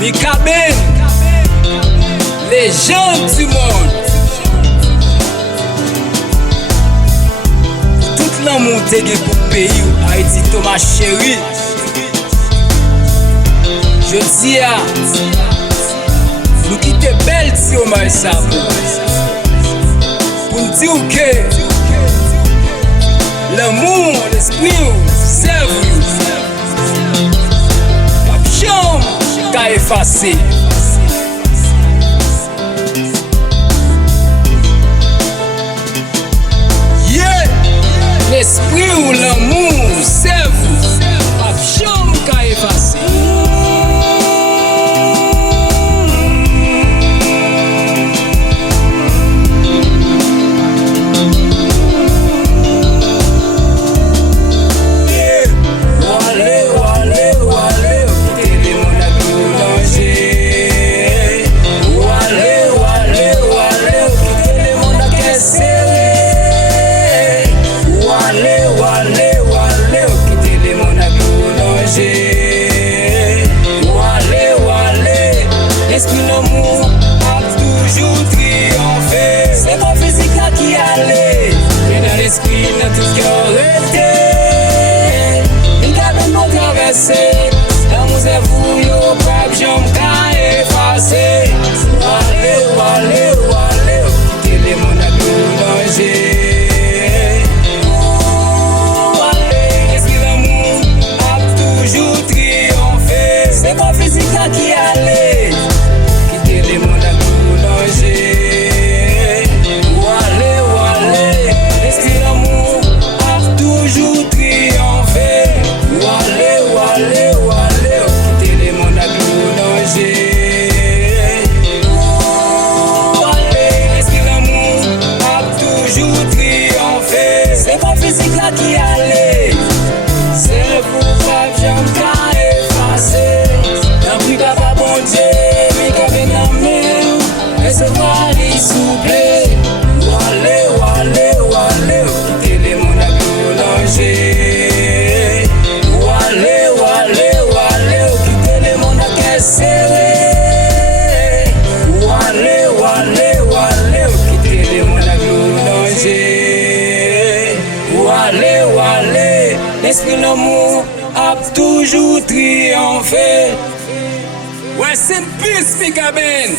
Mikaben, légende du monde. Tout l'amour te gen pour pays Haïti, Thomas chéri. Je dis à nous quitter belle si Hommage ça pour nous dire que l'amour, l'esprit, c'est vous. Pas chambre qu'à effacer. Yeah, l'esprit ou l'amour, c'est vous. Pas chambre qu'à effacer. L'esprit l'amour a toujours triomphé. C'est pas physique là qui allait, mais dans l'esprit, dans tout cœur été. Une cabane non traversée, l'amour c'est vous, yo, pas j'aime qu'à effacer. Allez, quitter les mondes à danger. L'esprit l'amour a toujours triomphé. C'est pas physique là qui allait. Qui allait, c'est pour pas j'aime qu'à effacer. D'un prix papa bon Dieu, Mikaben nanm, recevoir les souplés. Allez, quitter les mondes à danger. Allez, quitter les mondes à caisse serré. Allez, quitter les mondes à danger. Allez, l'esprit l'amour a toujours triomphé. Ouais, c'est Peace Mikaben.